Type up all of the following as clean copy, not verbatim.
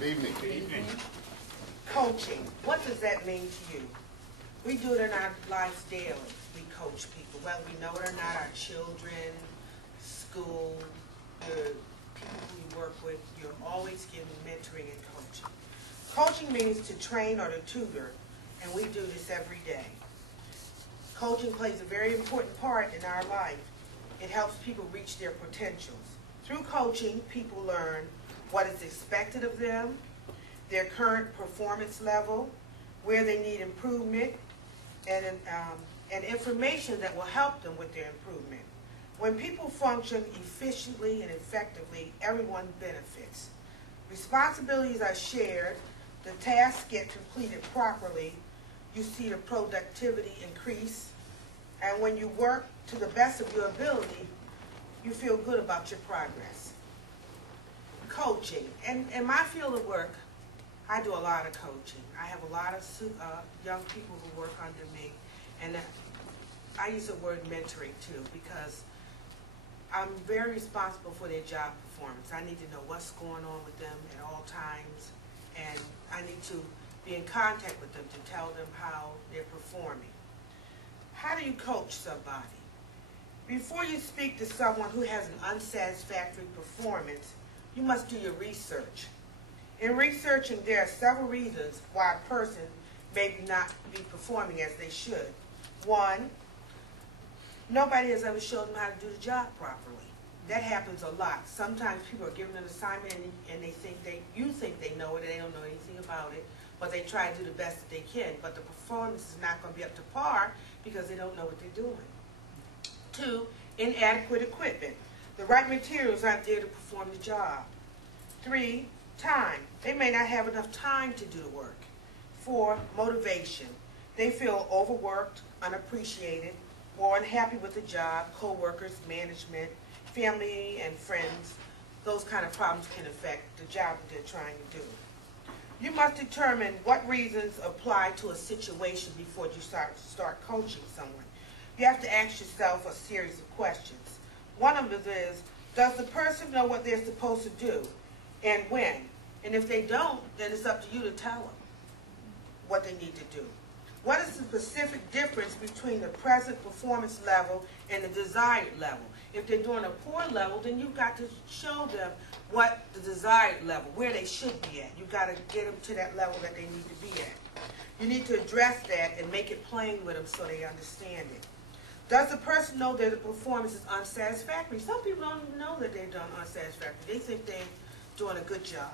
Good evening. Good evening. Coaching. What does that mean to you? We do it in our lives daily. We coach people, whether we know it or not, our children, school, the people we work with. You're always giving mentoring and coaching. Coaching means to train or to tutor, and we do this every day. Coaching plays a very important part in our life. It helps people reach their potentials. Through coaching, people learn what is expected of them, their current performance level, where they need improvement, and information that will help them with their improvement. When people function efficiently and effectively, everyone benefits. Responsibilities are shared, the tasks get completed properly, you see the productivity increase, and when you work to the best of your ability, you feel good about your progress. Coaching. In my field of work, I do a lot of coaching. I have a lot of young people who work under me, and I use the word mentoring too, because I'm very responsible for their job performance. I need to know what's going on with them at all times, and I need to be in contact with them to tell them how they're performing. How do you coach somebody? Before you speak to someone who has an unsatisfactory performance, you must do your research. In researching, there are several reasons why a person may not be performing as they should. One, nobody has ever showed them how to do the job properly. That happens a lot. Sometimes people are given an assignment and you think they know it and they don't know anything about it, but they try to do the best that they can. But the performance is not going to be up to par because they don't know what they're doing. Two, inadequate equipment. The right materials aren't there to perform the job. Three, time. They may not have enough time to do the work. Four, motivation. They feel overworked, unappreciated, or unhappy with the job, co-workers, management, family, and friends. Those kind of problems can affect the job that they're trying to do. You must determine what reasons apply to a situation before you start coaching someone. You have to ask yourself a series of questions. One of them is, does the person know what they're supposed to do and when? And if they don't, then it's up to you to tell them what they need to do. What is the specific difference between the present performance level and the desired level? If they're doing a poor level, then you've got to show them what the desired level, where they should be at. You've got to get them to that level that they need to be at. You need to address that and make it plain with them so they understand it. Does the person know that the performance is unsatisfactory? Some people don't even know that they've done unsatisfactory. They think they're doing a good job.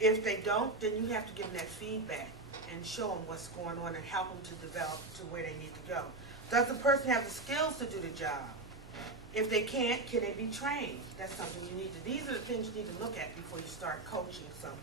If they don't, then you have to give them that feedback and show them what's going on and help them to develop to where they need to go. Does the person have the skills to do the job? If they can't, can they be trained? That's something you need to, these are the things you need to look at before you start coaching someone.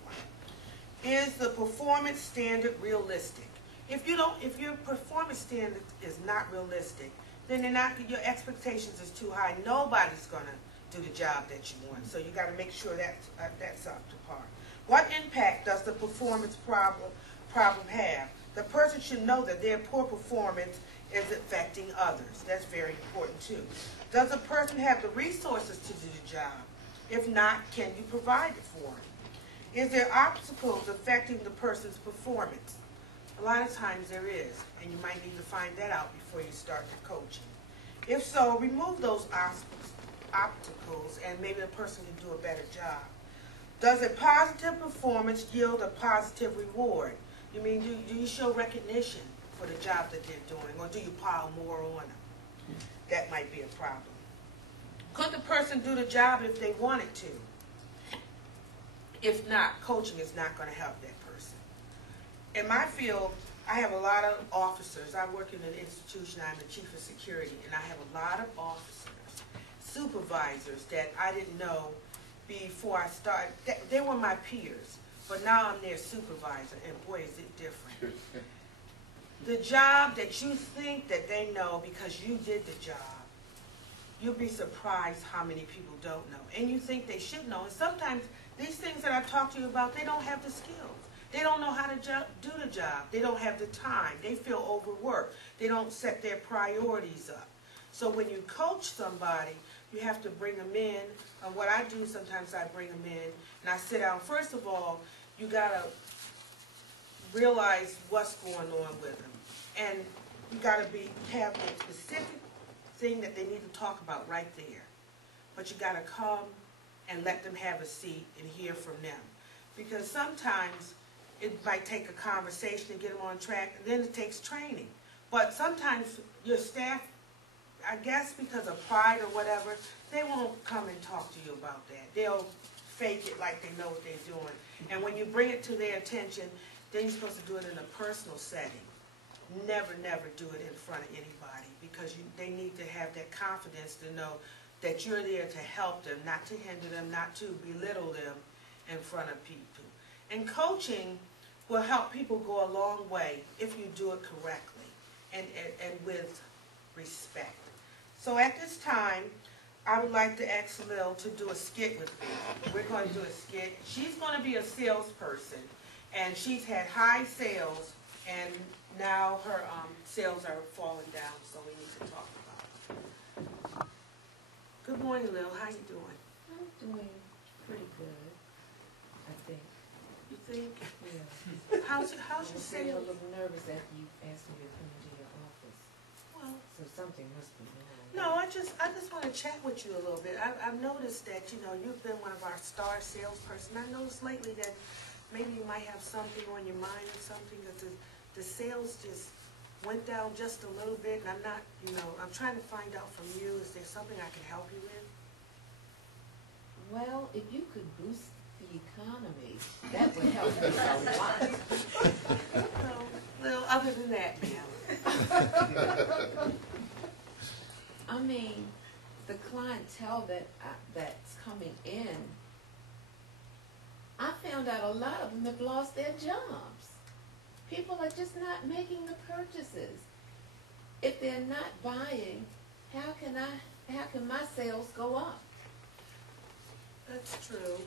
Is the performance standard realistic? If your performance standard is not realistic, then your expectations is too high. Nobody's going to do the job that you want. So you got to make sure that's up to par. What impact does the performance problem have? The person should know that their poor performance is affecting others. That's very important too. Does a person have the resources to do the job? If not, can you provide it for them? Is there obstacles affecting the person's performance? A lot of times there is, and you might need to find that out before you start the coaching. If so, remove those obstacles and maybe the person can do a better job. Does a positive performance yield a positive reward? You mean, do you show recognition for the job that they're doing, or do you pile more on them? That might be a problem. Could the person do the job if they wanted to? If not, coaching is not going to help that person. In my field, I have a lot of officers. I work in an institution. I'm the chief of security, and I have a lot of officers, supervisors that I didn't know before I started. They were my peers, but now I'm their supervisor, and boy, is it different. The job that you think that they know because you did the job, you'll be surprised how many people don't know. And you think they should know. And sometimes these things that I talk to you about, they don't have the skills. They don't know how to do the job. They don't have the time. They feel overworked. They don't set their priorities up. So when you coach somebody, you have to bring them in. What I do sometimes, I bring them in and I sit down. First of all, you gotta realize what's going on with them, and you gotta have a specific thing that they need to talk about right there. But you gotta come and let them have a seat and hear from them, because sometimes it might take a conversation to get them on track, and then it takes training. But sometimes your staff, I guess because of pride or whatever, they won't come and talk to you about that. They'll fake it like they know what they're doing. And when you bring it to their attention, then you're supposed to do it in a personal setting. Never, never do it in front of anybody, because they need to have that confidence to know that you're there to help them, not to hinder them, not to belittle them in front of people. And coaching will help people go a long way if you do it correctly and with respect. So at this time, I would like to ask Lil to do a skit with me. We're going to do a skit. She's going to be a salesperson, and she's had high sales, and now her sales are falling down, so we need to talk about it. Good morning, Lil. How you doing? I'm doing pretty good, I think. You think? Yeah. How's your I'm getting sales? a little nervous after you asked me to come into your office. Well, So something must be wrong. no, I just want to chat with you a little bit. I've noticed that, you know, you've been one of our star salesperson. I noticed lately that maybe you might have something on your mind or something, that the sales just went down just a little bit, and I'm not, you know, I'm trying to find out from you, is there something I can help you with? Well, if you could boost the economy, that would help me a lot. Well, other than that, ma'am. I mean, the clientele that's coming in, I found out a lot of them have lost their jobs. People are just not making the purchases. If they're not buying, how can my sales go up? That's true.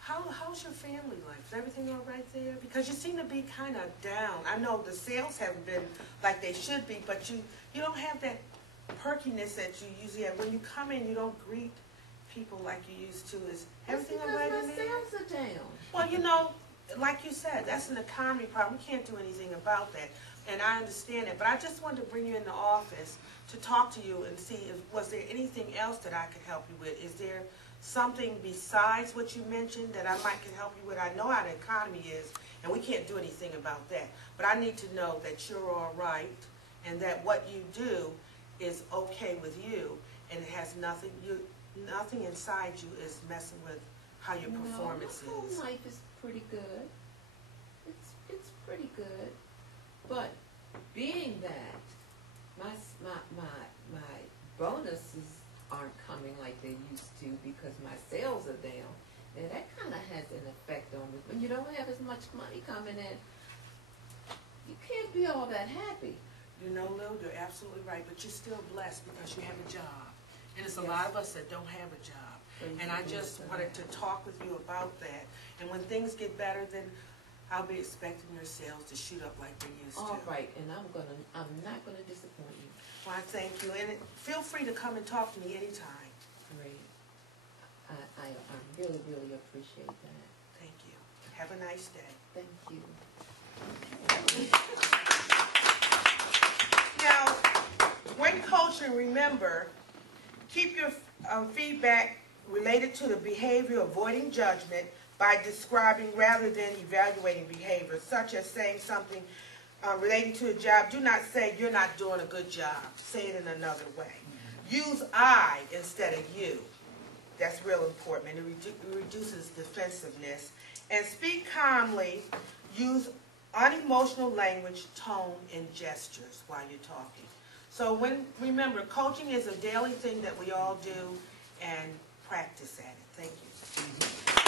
How's your family life? Is everything all right there? Because you seem to be kind of down. I know the sales haven't been like they should be, but you don't have that perkiness that you usually have. When you come in, you don't greet people like you used to. Is everything all right in there? Because my sales are down. Well, you know, like you said, that's an economy problem. We can't do anything about that, and I understand it. But I just wanted to bring you in the office to talk to you and see if was there anything else that I could help you with. Is there something besides what you mentioned that I can help you with? I know how the economy is, and we can't do anything about that. But I need to know that you're all right, and that what you do is okay with you, and it has nothing inside you is messing with how your performance No, my is. home life is pretty good. It's pretty good. But being that my bonuses aren't coming like they used to because my sales are down, and that kind of has an effect on me. When you don't have as much money coming in, you can't be all that happy. You know, Lil, you're absolutely right, but you're still blessed because you have a job. And it's a Yes. lot of us that don't have a job. And I just wanted to talk with you about that. And when things get better, then I'll be expecting your sales to shoot up like they used to. All right, and I'm not gonna disappoint you. Well, I thank you. And feel free to come and talk to me anytime. Great. I really, really appreciate that. Thank you. Have a nice day. Thank you. Now, when coaching, remember, keep your feedback related to the behavior, avoiding judgment by describing rather than evaluating behavior, such as saying something relating to a job. Do not say you're not doing a good job. Say it in another way. Use I instead of you. That's real important, and it reduces defensiveness. And speak calmly. Use unemotional language, tone, and gestures while you're talking. So remember, coaching is a daily thing that we all do, and practice at it. Thank you.